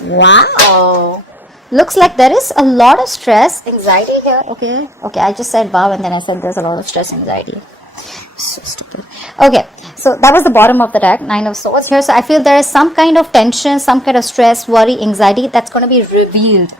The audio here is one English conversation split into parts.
Wow. Looks like there is a lot of stress, anxiety here. Okay. Okay, I just said wow and then I said there's a lot of stress, anxiety. So stupid. Okay, so that was the bottom of the deck, Nine of Swords here. So I feel there is some kind of tension, some kind of stress, worry, anxiety that's going to be revealed.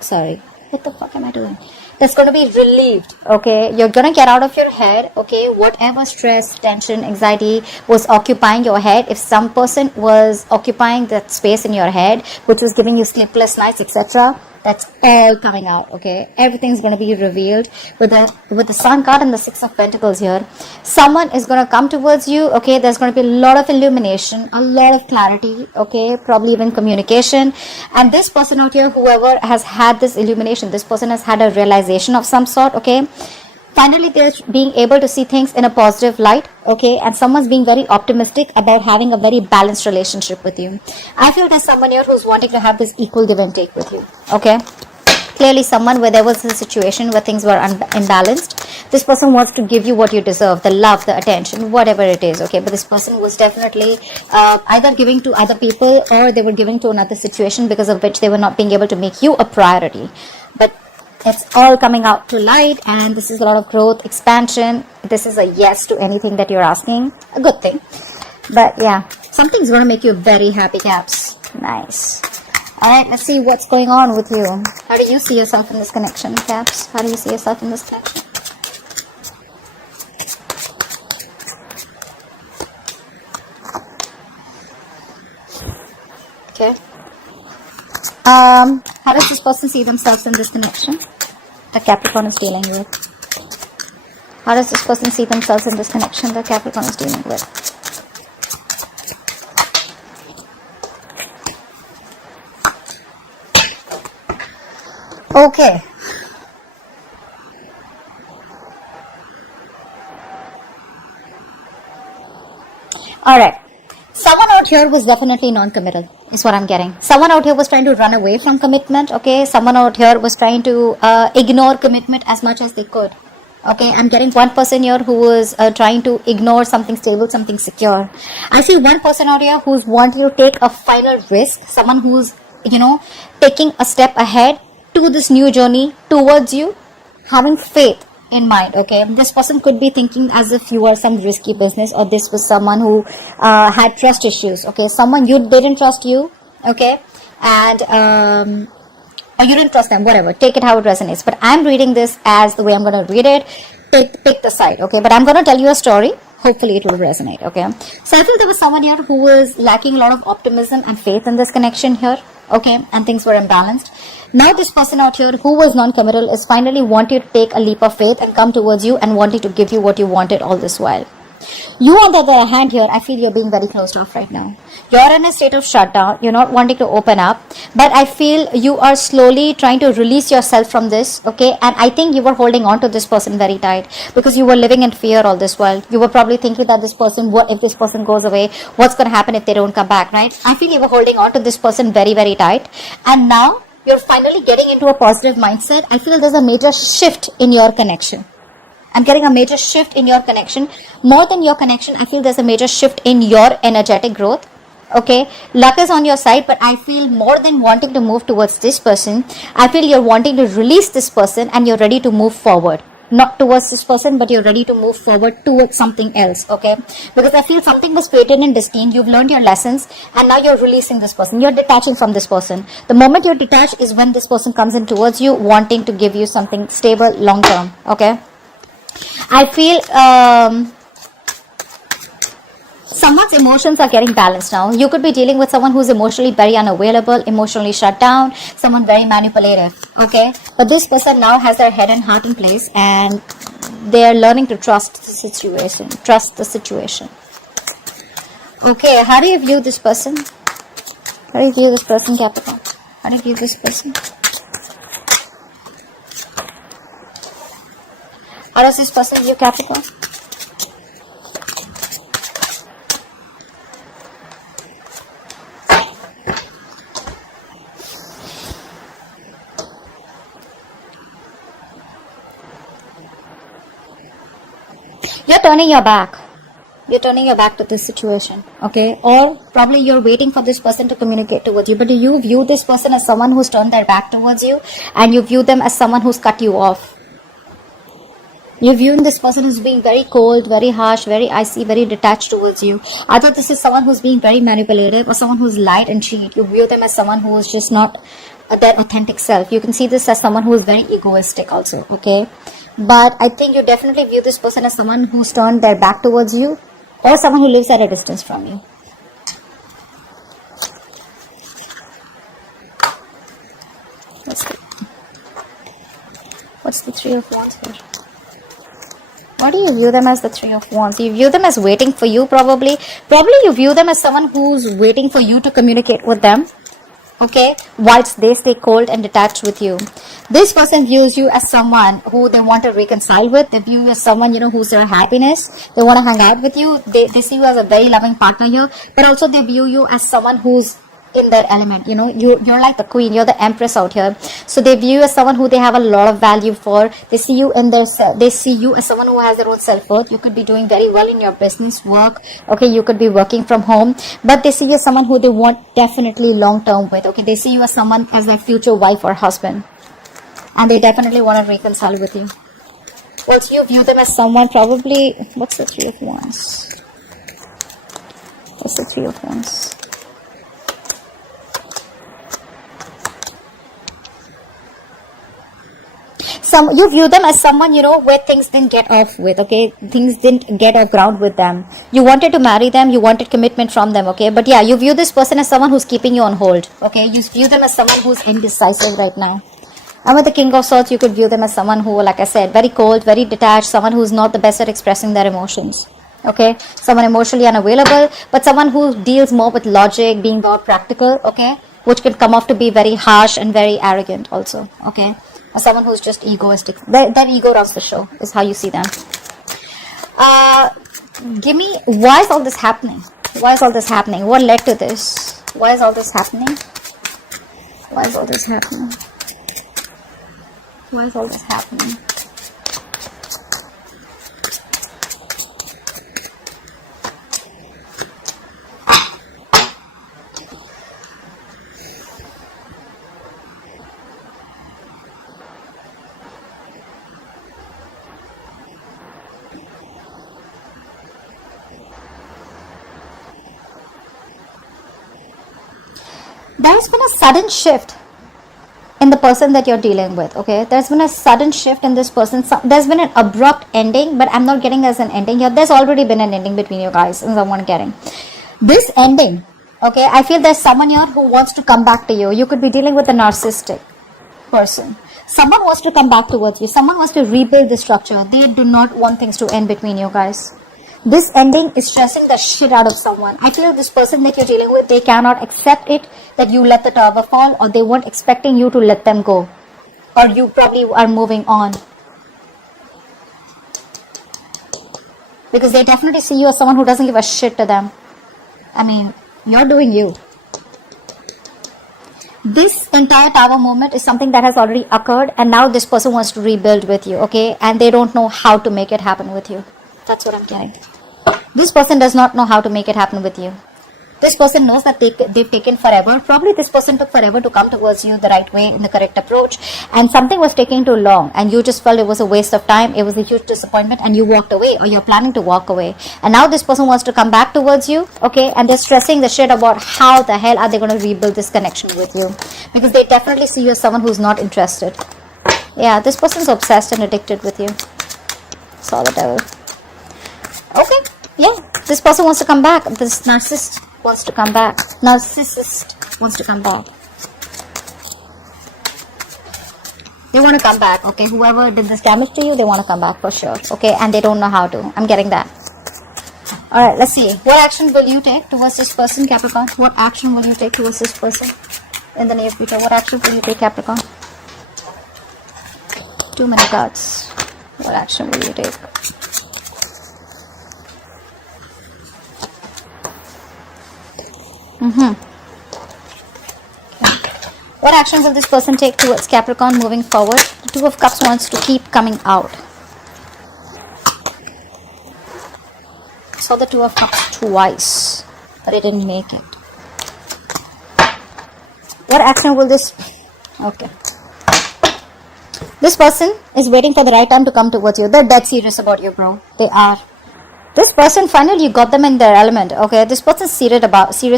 Sorry. What the fuck am I doing? That's going to be relieved. Okay, you're going to get out of your head. Okay, whatever stress, tension, anxiety was occupying your head, if some person was occupying that space in your head which was giving you sleepless nights, etc., that's all coming out. Okay, everything's going to be revealed with the Sun card and the Six of Pentacles here. Someone is going to come towards you. Okay, there's going to be a lot of illumination, a lot of clarity. Okay, probably even communication. And this person out here, whoever has had this illumination, this person has had a realization of some sort. Okay, finally they're being able to see things in a positive light. Okay, and someone's being very optimistic about having a very balanced relationship with you. I feel there's someone here who's wanting to have this equal give and take with you. Okay, clearly someone where there was a situation where things were imbalanced. This person wants to give you what you deserve, the love, the attention, whatever it is. Okay, but this person was definitely either giving to other people or they were giving to another situation because of which they were not being able to make you a priority. But it's all coming out to light, and this is a lot of growth, expansion. This is a yes to anything that you're asking. A good thing. But yeah, something's going to make you very happy, Caps. Nice. Alright, let's see what's going on with you. How do you see yourself in this connection, Caps? How do you see yourself in this connection? Okay. How does this person see themselves in this connection that Capricorn is dealing with? How does this person see themselves in this connection that Capricorn is dealing with? Okay. Alright. Someone out here was definitely non-committal, is what I'm getting. Someone out here was trying to run away from commitment, okay? Someone out here was trying to ignore commitment as much as they could. Okay, I'm getting one person here who was trying to ignore something stable, something secure. I see one person out here who's wanting to take a final risk. Someone who's, taking a step ahead to this new journey towards you, having faith in mind. Okay, this person could be thinking as if you are some risky business, or this was someone who had trust issues. Okay, someone you didn't trust you. Okay, and or you didn't trust them, whatever, take it how it resonates. But I'm reading this as the way I'm going to read it. Pick the side. Okay, but I'm going to tell you a story. Hopefully it will resonate. Okay, so I feel there was someone here who was lacking a lot of optimism and faith in this connection here. Okay, and things were imbalanced. Now this person out here who was non-committal is finally wanting to take a leap of faith and come towards you and wanting to give you what you wanted all this while. You, on the other hand here, I feel you're being very closed off right now. You're in a state of shutdown. You're not wanting to open up. But I feel you are slowly trying to release yourself from this. Okay. And I think you were holding on to this person very tight because you were living in fear all this while. You were probably thinking that this person, what if this person goes away? What's going to happen if they don't come back, right? I feel you were holding on to this person very, very tight. And now you're finally getting into a positive mindset. I feel there's a major shift in your connection. I'm getting a major shift in your connection. More than your connection, I feel there's a major shift in your energetic growth. Okay, luck is on your side, but I feel more than wanting to move towards this person, I feel you're wanting to release this person and you're ready to move forward. Not towards this person, but you're ready to move forward towards something else. Okay, because I feel something was created and destined. You've learned your lessons and now you're releasing this person. You're detaching from this person. The moment you're detached is when this person comes in towards you, wanting to give you something stable, long term. Okay, I feel someone's emotions are getting balanced now. You could be dealing with someone who's emotionally very unavailable, emotionally shut down, someone very manipulative. Okay, but this person now has their head and heart in place and they are learning to trust the situation. Trust the situation. Okay, how do you view this person? How do you view this person, Capricorn? How do you view this person? How does this person view Capricorn? You're turning your back. You're turning your back to this situation, okay? Or probably you're waiting for this person to communicate towards you. But do you view this person as someone who's turned their back towards you, and you view them as someone who's cut you off? You're viewing this person as being very cold, very harsh, very icy, very detached towards you. Either this is someone who's being very manipulative or someone who's lied and cheat. You view them as someone who is just not their authentic self. You can see this as someone who is very egoistic also, okay? But I think you definitely view this person as someone who's turned their back towards you, or someone who lives at a distance from you. What's the Three of Wands here? What do you view them as, the Three of Wands? You view them as waiting for you, probably. Probably you view them as someone who's waiting for you to communicate with them, okay, whilst they stay cold and detached with you. This person views you as someone who they want to reconcile with. They view you as someone, who's their happiness. They want to hang out with you. They see you as a very loving partner here. But also they view you as someone who's in their element. You're like the queen. You're the empress out here. So they view you as someone who they have a lot of value for. They see you they see you as someone who has their own self-worth. You could be doing very well in your business, work. Okay, you could be working from home. But they see you as someone who they want definitely long-term with. Okay, they see you as someone as their future wife or husband. And they definitely want to reconcile with you. Also, you view them as someone probably... What's the Three of Wands? What's the Three of Wands? You view them as someone, where things didn't get off with, okay? Things didn't get off ground with them. You wanted to marry them, you wanted commitment from them, okay? But yeah, you view this person as someone who's keeping you on hold, okay? You view them as someone who's indecisive right now. And with the King of Swords, you could view them as someone who, like I said, very cold, very detached, someone who's not the best at expressing their emotions. Okay, someone emotionally unavailable, but someone who deals more with logic, being more practical, okay, which can come off to be very harsh and very arrogant also, okay, or someone who's just egoistic. Their ego runs the show, is how you see them. Give me, why is all this happening? Why is all this happening? What led to this? Why is all this happening? Why is all this happening? Why is all this happening? There's been a sudden shift in the person that you're dealing with, okay? There's been a sudden shift in this person. There's been an abrupt ending, but I'm not getting as an ending here. There's already been an ending between you guys, is what I'm getting. This ending, okay, I feel there's someone here who wants to come back to you. You could be dealing with a narcissistic person. Someone wants to come back towards you. Someone wants to rebuild the structure. They do not want things to end between you guys. This ending is stressing the shit out of someone. I feel this person that you're dealing with, they cannot accept it that you let the tower fall, or they weren't expecting you to let them go, or you probably are moving on, because they definitely see you as someone who doesn't give a shit to them. I mean, you're doing you. This entire tower moment is something that has already occurred, and now this person wants to rebuild with you, okay? And they don't know how to make it happen with you. That's what I'm getting. This person does not know how to make it happen with you. This person knows that they've taken forever. Probably this person took forever to come towards you the right way, in the correct approach. And something was taking too long. And you just felt it was a waste of time. It was a huge disappointment. And you walked away, or you're planning to walk away. And now this person wants to come back towards you. Okay. And they're stressing the shit about how the hell are they going to rebuild this connection with you. Because they definitely see you as someone who's not interested. Yeah. This person's obsessed and addicted with you. Saw the devil. Okay. Yeah. This person wants to come back. This narcissist wants to come back. Narcissist wants to come back. They want to come back, okay? Whoever did this damage to you, they want to come back for sure, okay? And they don't know how to. I'm getting that. Alright, let's see. What action will you take towards this person, Capricorn? What action will you take towards this person in the near future? What action will you take, Capricorn? Too many cards. What action will you take? What action will this person take towards Capricorn moving forward? The Two of Cups wants to keep coming out. saw the Two of Cups twice, but it didn't make it. What action will this... Okay. This person is waiting for the right time to come towards you. They're dead serious about you, bro. They are. This person, finally you got them in their element, okay? This person's serious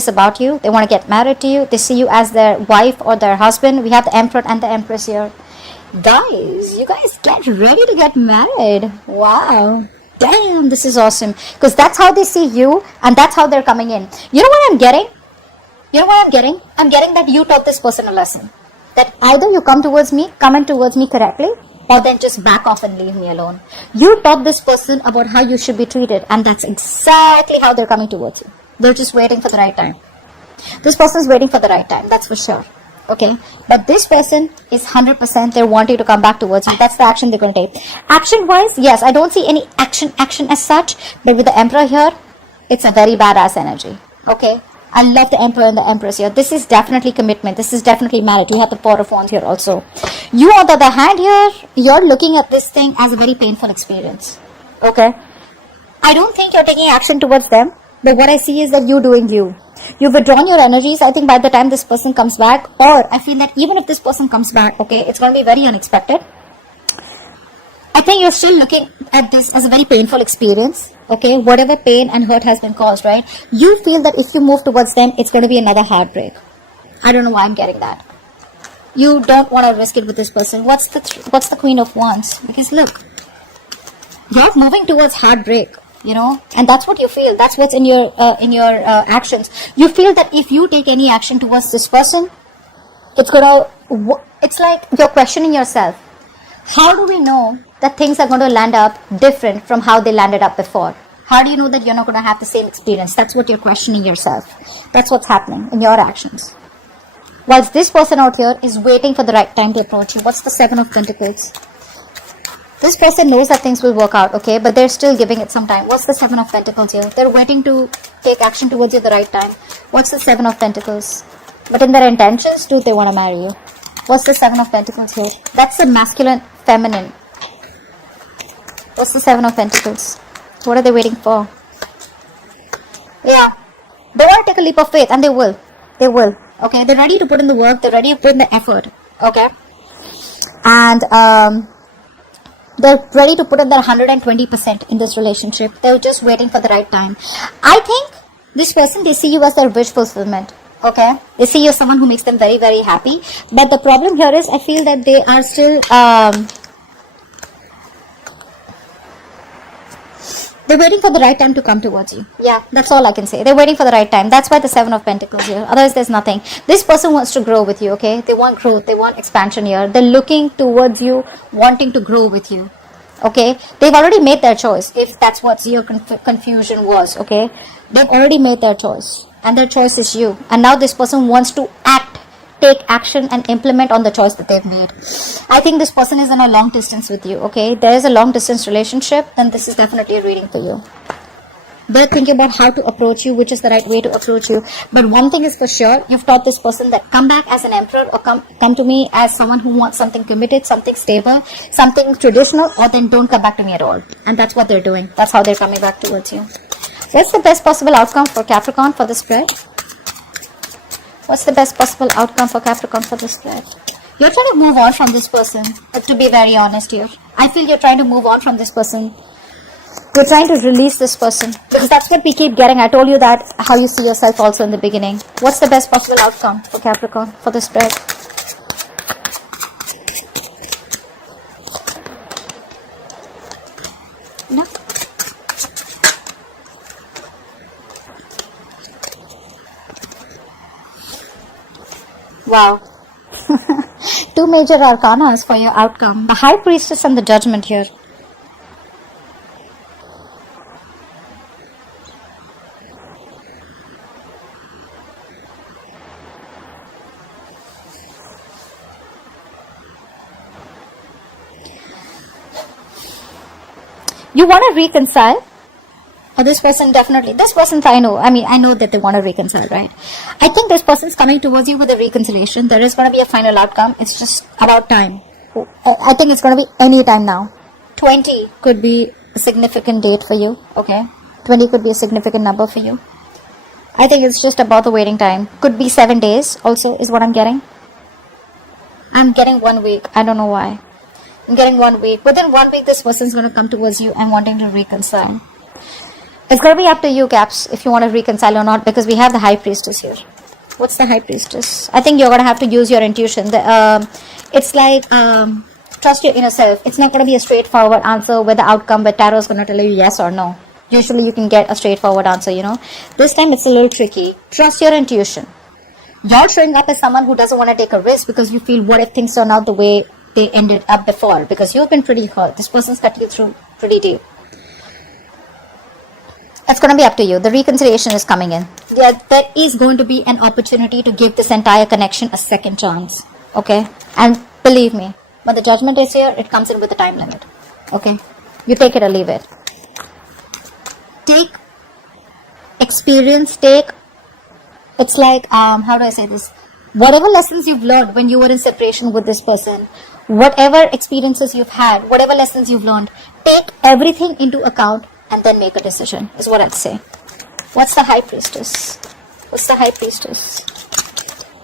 about you. They want to get married to you. They see you as their wife or their husband. We have the Emperor and the Empress here. Guys, you guys get ready to get married. Wow. Damn, this is awesome. Because that's how they see you and that's how they're coming in. You know what I'm getting? You know what I'm getting? I'm getting that you taught this person a lesson. That either you come in towards me correctly, or then just back off and leave me alone. You taught this person about how you should be treated, and that's exactly how they're coming towards you. They're just waiting for the right time. This person's waiting for the right time, that's for sure. Okay, but this person is 100%, they want you to come back towards you. That's the action they're going to take. Action wise, yes, I don't see any action as such, but with the Emperor here, it's a very badass energy. Okay, I love the Emperor and the Empress here. This is definitely commitment. This is definitely marriage. We have the Four of Wands here also. You, on the other hand here, you're looking at this thing as a very painful experience. Okay, I don't think you're taking action towards them, but what I see is that you're doing you. You've withdrawn your energies. I think by the time this person comes back, or I feel that even if this person comes back, okay, it's going to be very unexpected. I think you're still looking at this as a very painful experience. Okay, whatever pain and hurt has been caused, right? You feel that if you move towards them, it's going to be another heartbreak. I don't know why I'm getting that. You don't want to risk it with this person. What's the Queen of Wands? Because look, you're moving towards heartbreak. You know, and that's what you feel. That's what's in your actions. You feel that if you take any action towards this person, it's like you're questioning yourself. How do we know that things are going to land up different from how they landed up before? How do you know that you're not going to have the same experience? That's what you're questioning yourself. That's what's happening in your actions. Whilst this person out here is waiting for the right time to approach you. What's the Seven of Pentacles? This person knows that things will work out, okay, but they're still giving it some time. What's the Seven of Pentacles here? They're waiting to take action towards you at the right time. What's the Seven of Pentacles? But in their intentions, do they want to marry you? What's the Seven of Pentacles here? That's the masculine, feminine. What's the Seven of Pentacles? What are they waiting for? Yeah, they want to take a leap of faith, and they will. They will, okay? They're ready to put in the work. They're ready to put in the effort, okay? And, they're ready to put in their 120% in this relationship. They're just waiting for the right time. I think this person, they see you as their wish fulfillment. Okay? They see you as someone who makes them very, very happy. But the problem here is, I feel that they are still... they're waiting for the right time to come towards you. Yeah, that's all I can say. They're waiting for the right time. That's why the Seven of Pentacles here. Otherwise, there's nothing. This person wants to grow with you, okay? They want growth. They want expansion here. They're looking towards you, wanting to grow with you, okay? They've already made their choice, if that's what your confusion was, okay? They've already made their choice, and their choice is you. And now this person wants to take action and implement on the choice that they've made. I think this person is in a long distance with you, okay? There is a long distance relationship, and this is definitely a reading for you. They're thinking about how to approach you, which is the right way to approach you. But one thing is for sure, you've taught this person that come back as an emperor, or come to me as someone who wants something committed, something stable, something traditional, or then don't come back to me at all. And that's what they're doing. That's how they're coming back towards you. What's the best possible outcome for Capricorn for the spread? What's the best possible outcome for Capricorn for this spread? You're trying to move on from this person, to be very honest here. I feel you're trying to move on from this person. You're trying to release this person. Because that's what we keep getting. I told you that, how you see yourself also in the beginning. What's the best possible outcome for Capricorn for this spread? No. Wow. Two major arcanas for your outcome. The High Priestess and the Judgment here. You want to reconcile? Or this person definitely, this person I know, I know that they want to reconcile, right? I think this person's coming towards you with a reconciliation. There is going to be a final outcome. It's just about time. I think it's going to be any time now. 20 could be a significant date for you, okay? 20 could be a significant number for you. I think it's just about the waiting time. Could be 7 days also is what I'm getting. I'm getting 1 week. I don't know why. I'm getting 1 week. Within 1 week, this person's going to come towards you and wanting to reconcile. It's going to be up to you, Caps, if you want to reconcile or not, because we have the High Priestess here. What's the High Priestess? I think you're going to have to use your intuition. It's like, trust your inner self. It's not going to be a straightforward answer with the outcome, but tarot is going to tell you yes or no. Usually you can get a straightforward answer, you know. This time it's a little tricky. Trust your intuition. You're showing up as someone who doesn't want to take a risk because you feel, what if things turn out the way they ended up before? Because you've been pretty hurt. This person's cut you through pretty deep. It's going to be up to you. The reconciliation is coming in. There is going to be an opportunity to give this entire connection a second chance. Okay? And believe me, when the judgment is here, it comes in with a time limit. Okay? You take it or leave it. Take experience, it's like, how do I say this? Whatever lessons you've learned when you were in separation with this person, whatever experiences you've had, whatever lessons you've learned, take everything into account and then make a decision, is what I'd say. What's the High Priestess? What's the High Priestess?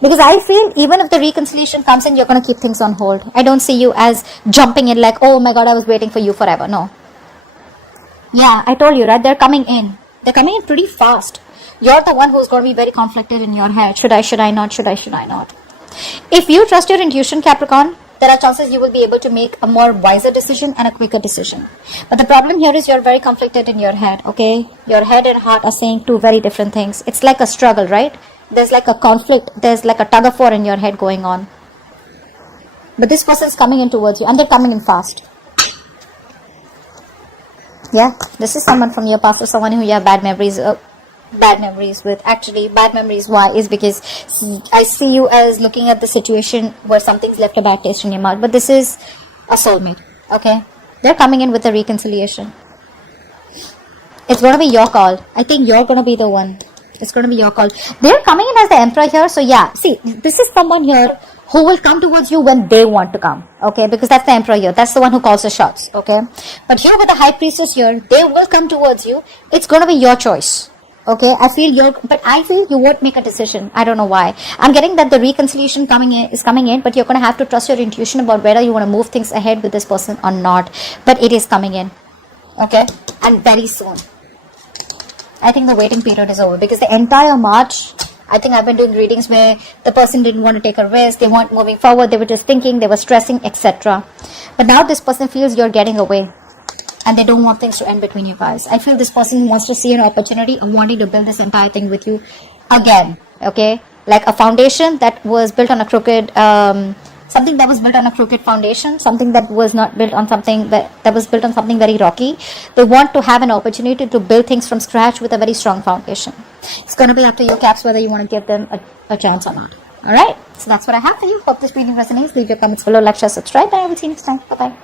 Because I feel even if the reconciliation comes in, you're going to keep things on hold. I don't see you as jumping in like, oh my God, I was waiting for you forever. No. Yeah, I told you, right? They're coming in. They're coming in pretty fast. You're the one who's going to be very conflicted in your head. Should I not? Should I not? If you trust your intuition, Capricorn, there are chances you will be able to make a more wiser decision and a quicker decision. But the problem here is you're very conflicted in your head, okay? Your head and heart are saying two very different things. It's like a struggle, right? There's like a conflict. There's like a tug of war in your head going on. But this person is coming in towards you and they're coming in fast. Yeah, this is someone from your past or someone who you have bad memories with. Actually, bad memories, why? Is because I see you as looking at the situation where something's left a bad taste in your mouth. But this is a soulmate, okay? They're coming in with a reconciliation. It's going to be your call. I think you're going to be the one. It's going to be your call. They're coming in as the Emperor here. So yeah, see, this is someone here who will come towards you when they want to come, okay? Because that's the Emperor here. That's the one who calls the shots, okay? But here with the High Priestess here, they will come towards you. It's going to be your choice, okay? I feel you won't make a decision. I don't know why. I'm getting that the reconciliation is coming in, but you're going to have to trust your intuition about whether you want to move things ahead with this person or not. But it is coming in, okay? And very soon. I think the waiting period is over because the entire March, I think I've been doing readings where the person didn't want to take a risk, they weren't moving forward, they were just thinking, they were stressing, etc. But now this person feels you're getting away and they don't want things to end between you guys. I feel this person wants to see an opportunity of wanting to build this entire thing with you again, okay? Like a foundation that was built on a crooked, something that was built on a crooked foundation, something that was not built on something that was built on something very rocky. They want to have an opportunity to build things from scratch with a very strong foundation. It's going to be up to you, Caps, whether you want to give them a chance or not. Alright, so that's what I have for you. Hope this reading resonates. Leave your comments below, like, share, subscribe, and I will see you next time. Bye-bye.